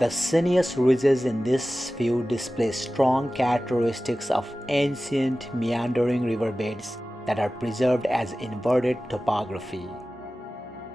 The sinuous ridges in this view display strong characteristics of ancient meandering riverbeds that are preserved as inverted topography.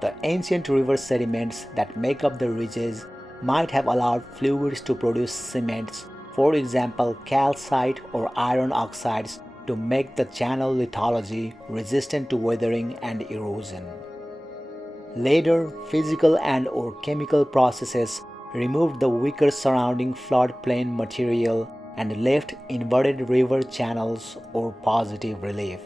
The ancient river sediments that make up the ridges might have allowed fluids to produce cements, for example calcite or iron oxides, to make the channel lithology resistant to weathering and erosion. Later, physical and/or chemical processes removed the weaker surrounding floodplain material and left inverted river channels or positive relief.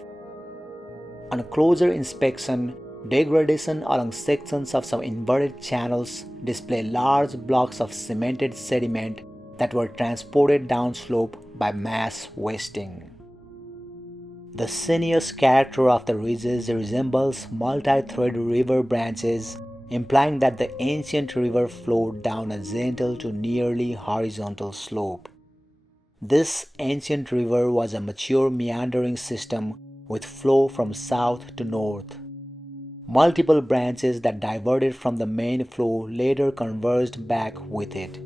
On closer inspection, degradation along sections of some inverted channels display large blocks of cemented sediment that were transported downslope by mass wasting. The sinuous character of the ridges resembles multi-thread river branches, implying that the ancient river flowed down a gentle to nearly horizontal slope. This ancient river was a mature meandering system with flow from south to north. Multiple branches that diverted from the main flow later converged back with it.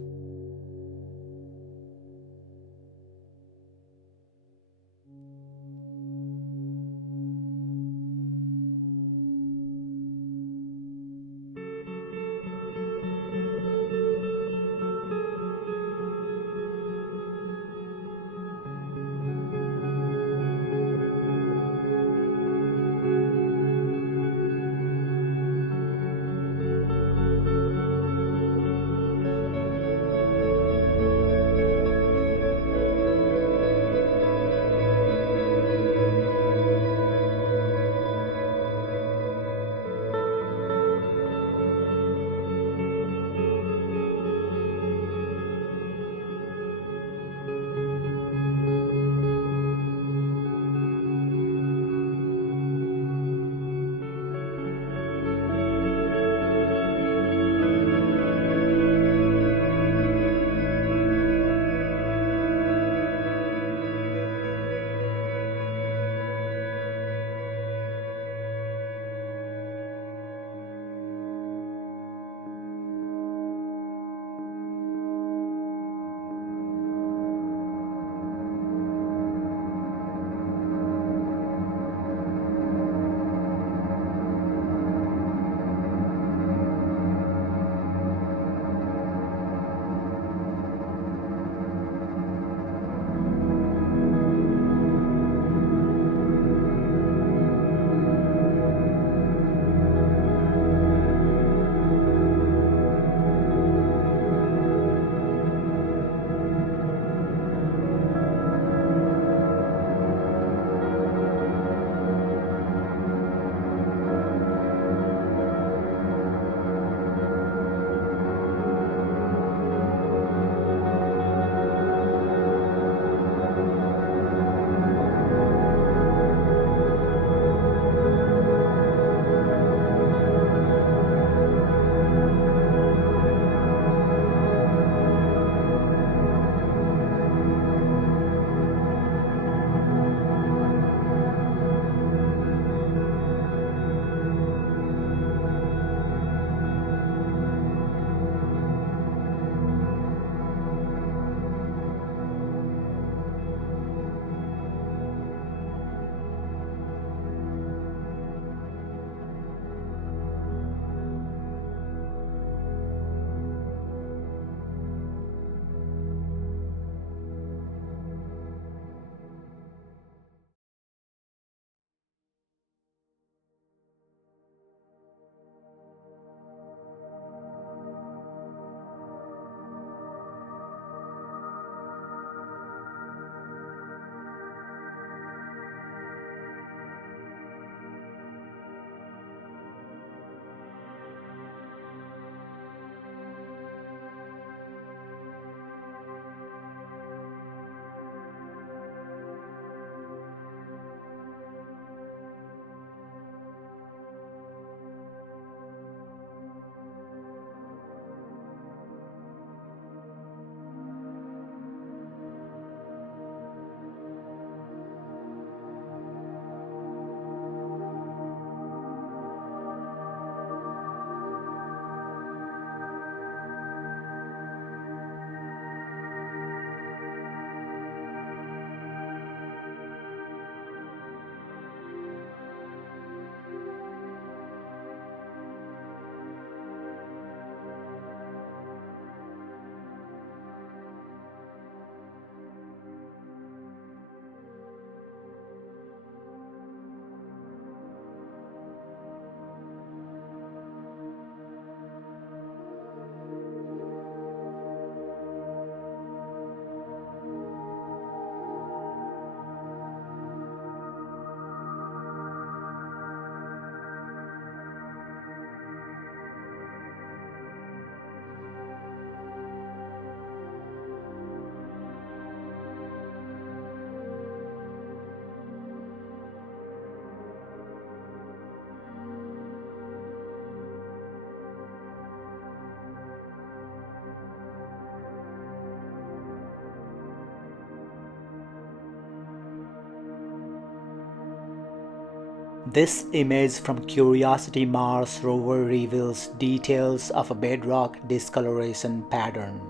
This image from Curiosity Mars rover reveals details of a bedrock discoloration pattern.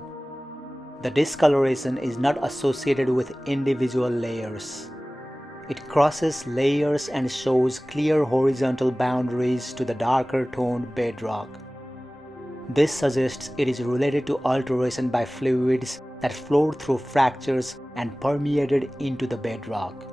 The discoloration is not associated with individual layers. It crosses layers and shows clear horizontal boundaries to the darker toned bedrock. This suggests it is related to alteration by fluids that flowed through fractures and permeated into the bedrock.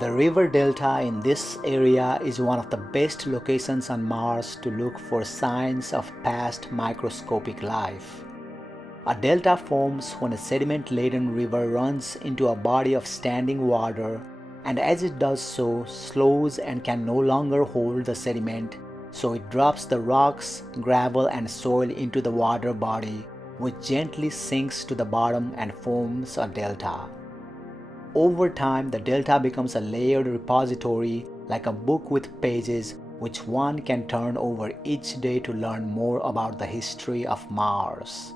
The river delta in this area is one of the best locations on Mars to look for signs of past microscopic life. A delta forms when a sediment-laden river runs into a body of standing water, and as it does so, slows and can no longer hold the sediment, so it drops the rocks, gravel and soil into the water body, which gently sinks to the bottom and forms a delta. Over time, the delta becomes a layered repository like a book with pages which one can turn over each day to learn more about the history of Mars.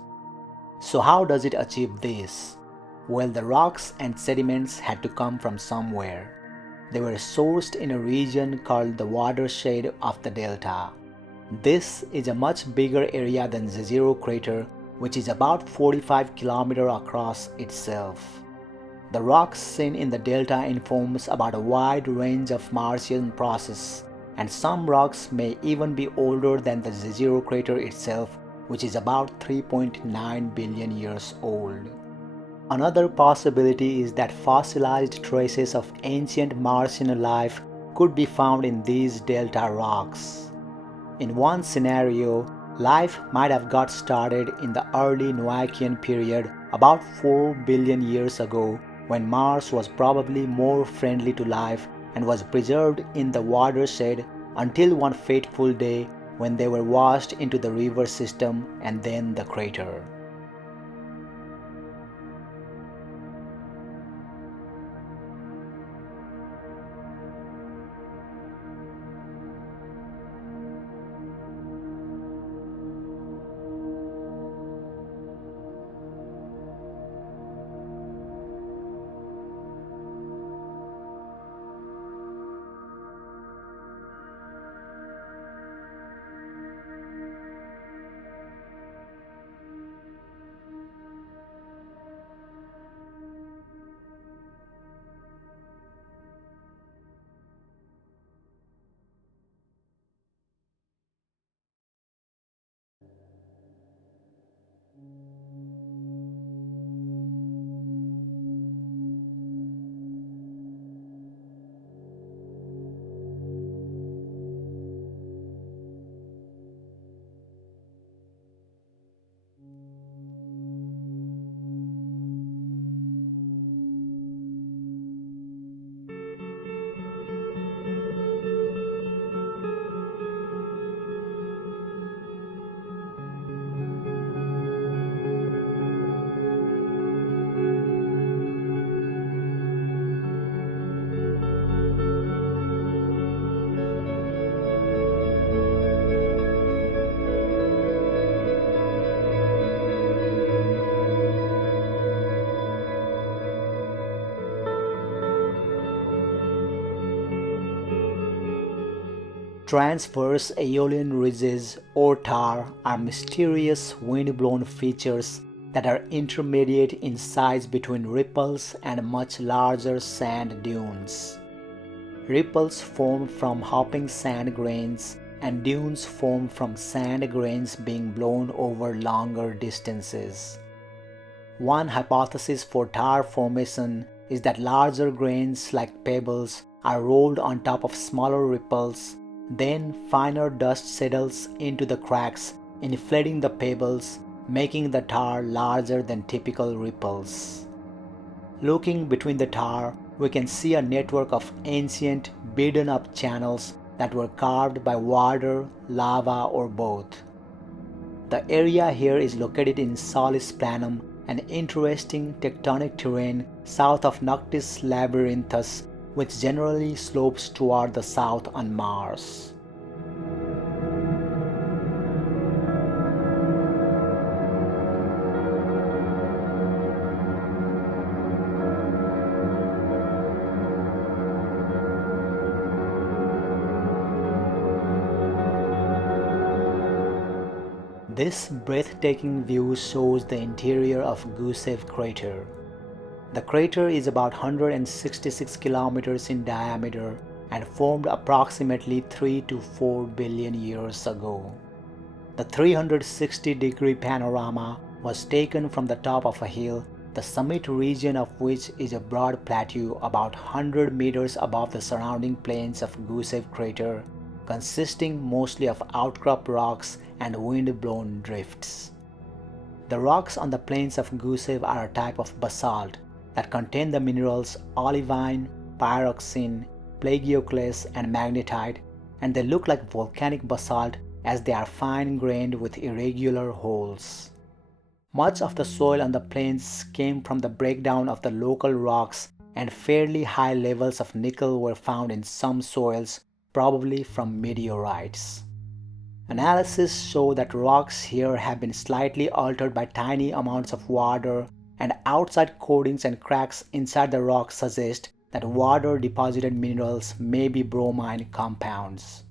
So how does it achieve this? Well, the rocks and sediments had to come from somewhere. They were sourced in a region called the watershed of the delta. This is a much bigger area than Jezero crater, which is about 45 km across itself. The rocks seen in the delta informs about a wide range of Martian processes, and some rocks may even be older than the Jezero crater itself, which is about 3.9 billion years old. Another possibility is that fossilized traces of ancient Martian life could be found in these delta rocks. In one scenario, life might have got started in the early Noachian period about 4 billion years ago, when Mars was probably more friendly to life and was preserved in the watershed until one fateful day when they were washed into the river system and then the crater. Transverse aeolian ridges or tar are mysterious wind-blown features that are intermediate in size between ripples and much larger sand dunes. Ripples form from hopping sand grains, and dunes form from sand grains being blown over longer distances. One hypothesis for tar formation is that larger grains like pebbles are rolled on top of smaller ripples. Then finer dust settles into the cracks, inflating the pebbles, making the tar larger than typical ripples. Looking between the tar, we can see a network of ancient, beaten-up channels that were carved by water, lava, or both. The area here is located in Solis Planum, an interesting tectonic terrain south of Noctis Labyrinthus, which generally slopes toward the south on Mars. This breathtaking view shows the interior of Gusev crater. The crater is about 166 kilometers in diameter and formed approximately 3 to 4 billion years ago. The 360-degree panorama was taken from the top of a hill the summit region of which is a broad plateau about 100 meters above the surrounding plains of Gusev crater, consisting mostly of outcrop rocks and wind-blown drifts. The rocks on the plains of Gusev are a type of basalt that contain the minerals olivine, pyroxene, plagioclase, and magnetite, and they look like volcanic basalt as they are fine-grained with irregular holes. Much of the soil on the plains came from the breakdown of the local rocks, and fairly high levels of nickel were found in some soils, probably from meteorites. Analysis show that rocks here have been slightly altered by tiny amounts of water, and outside coatings and cracks inside the rock suggest that water-deposited minerals may be bromine compounds.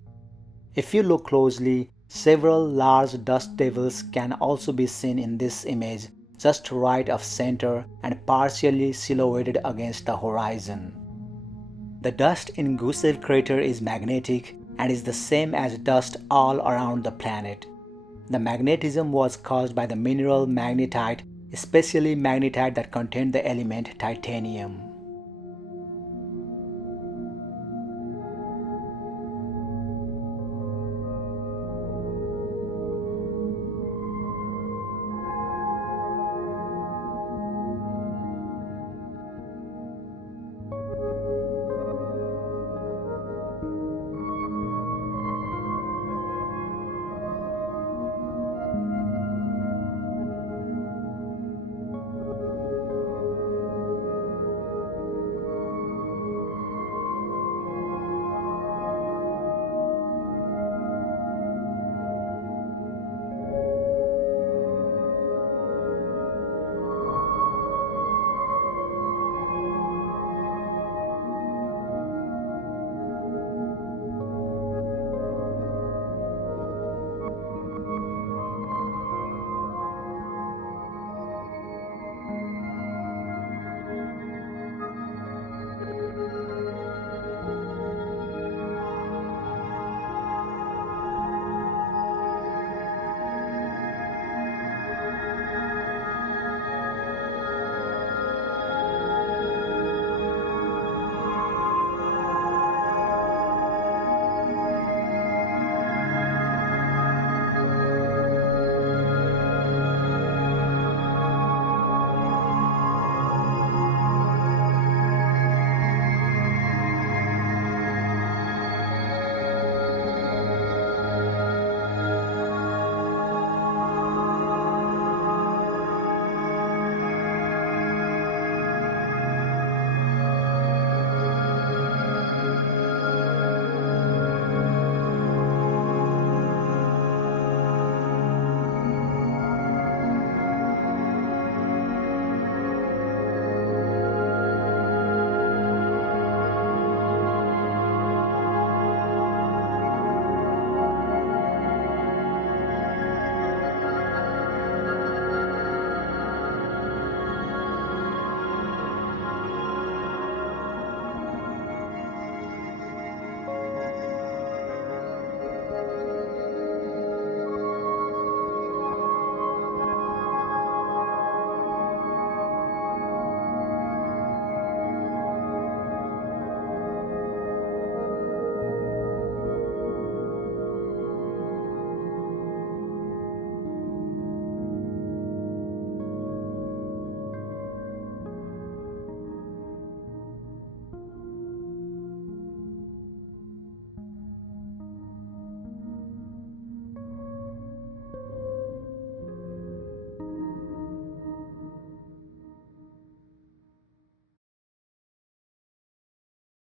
If you look closely, several large dust devils can also be seen in this image, just right of center and partially silhouetted against the horizon. The dust in Gusev crater is magnetic and is the same as dust all around the planet. The magnetism was caused by the mineral magnetite, especially magnetite that contained the element titanium.